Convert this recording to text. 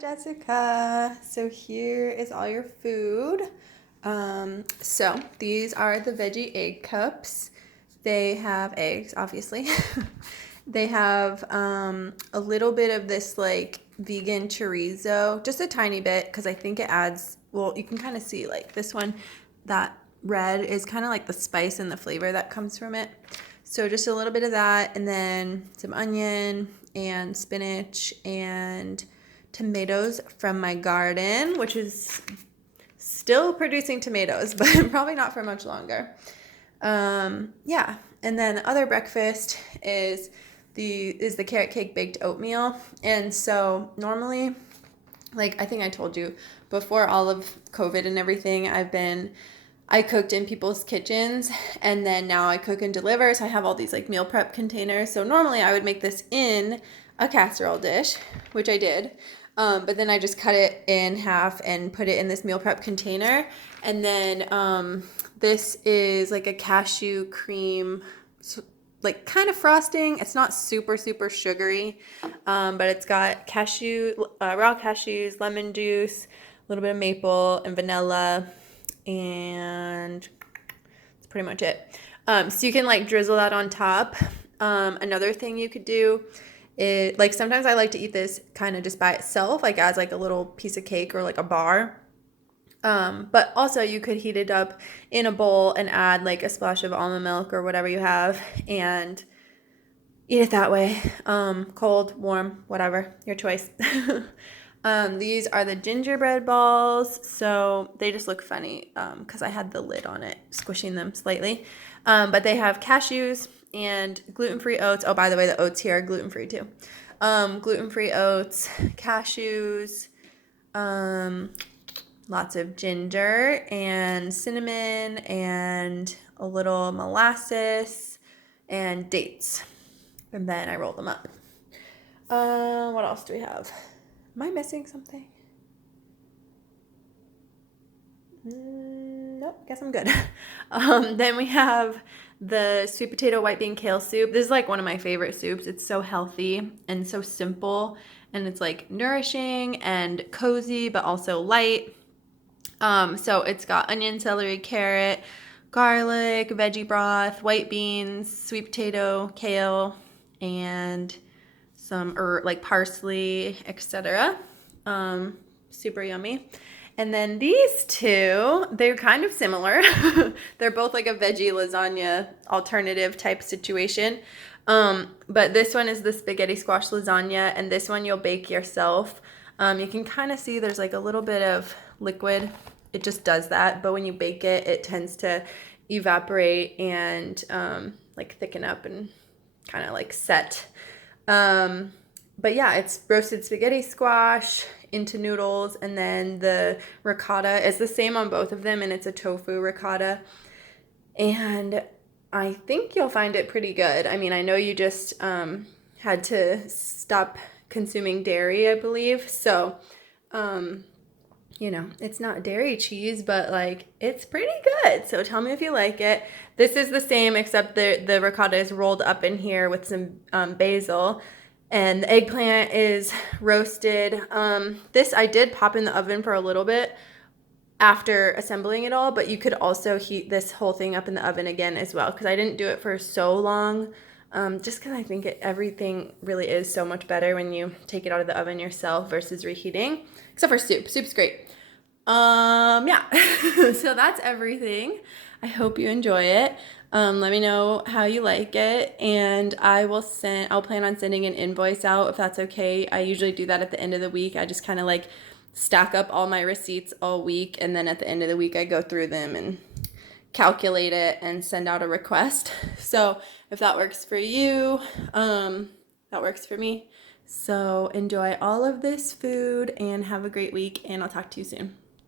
Jessica. So here is all your food. So these are the veggie egg cups. They have eggs, obviously. They have a little bit of this like vegan chorizo, just a tiny bit, because I think it adds, well, you can kind of see like this one, that red is kind of like the spice and the flavor that comes from it. So just a little bit of that, and then some onion and spinach and tomatoes from my garden, which is still producing tomatoes, but probably not for much longer. Yeah, and then the other breakfast is the carrot cake baked oatmeal. And so normally, like I think I told you before all of COVID and everything, I cooked in people's kitchens, and then now I cook and deliver. So I have all these like meal prep containers. So normally I would make this in a casserole dish, which I did. But then I just cut it in half and put it in this meal prep container. And then this is like a cashew cream, like kind of frosting. It's not super, super sugary, but it's got raw cashews, lemon juice, a little bit of maple and vanilla, and that's pretty much it. So you can like drizzle that on top. Another thing you could do is like sometimes I like to eat this kind of just by itself, like as like a little piece of cake or like a bar. But also you could heat it up in a bowl and add like a splash of almond milk or whatever you have and eat it that way. Cold, warm, whatever, your choice. These are the gingerbread balls, so they just look funny because I had the lid on it, squishing them slightly. But they have cashews and gluten-free oats. Oh, by the way, the oats here are gluten-free too. Gluten-free oats, cashews, lots of ginger and cinnamon and a little molasses and dates. And then I roll them up. What else do we have? Am I missing something? Nope, guess I'm good. Then we have the sweet potato white bean kale soup. This is like one of my favorite soups. It's so healthy and so simple, and it's like nourishing and cozy, but also light. So it's got onion, celery, carrot, garlic, veggie broth, white beans, sweet potato, kale, and some like parsley, etc. Super yummy. And then these two, they're kind of similar. They're both like a veggie lasagna alternative type situation. But this one is the spaghetti squash lasagna, and this one you'll bake yourself. You can kind of see there's like a little bit of liquid. It just does that. But when you bake it, it tends to evaporate and like thicken up and kind of like set. But yeah, it's roasted spaghetti squash into noodles, and then the ricotta is the same on both of them, and it's a tofu ricotta. And I think you'll find it pretty good. I mean, I know you just had to stop consuming dairy, I believe. So, you know, it's not dairy cheese, but like it's pretty good. So tell me if you like it. This is the same, except the ricotta is rolled up in here with some basil. And the eggplant is roasted. This I did pop in the oven for a little bit after assembling it all, but you could also heat this whole thing up in the oven again as well, because I didn't do it for so long, just because I think everything really is so much better when you take it out of the oven yourself versus reheating, except for soup. Soup's great. Yeah. So that's everything. I hope you enjoy it. Let me know how you like it, and I'll plan on sending an invoice out if that's okay. I usually do that at the end of the week. I just kind of like stack up all my receipts all week, and then at the end of the week I go through them and calculate it and send out a request. So if that works for you, that works for me. So enjoy all of this food and have a great week, and I'll talk to you soon.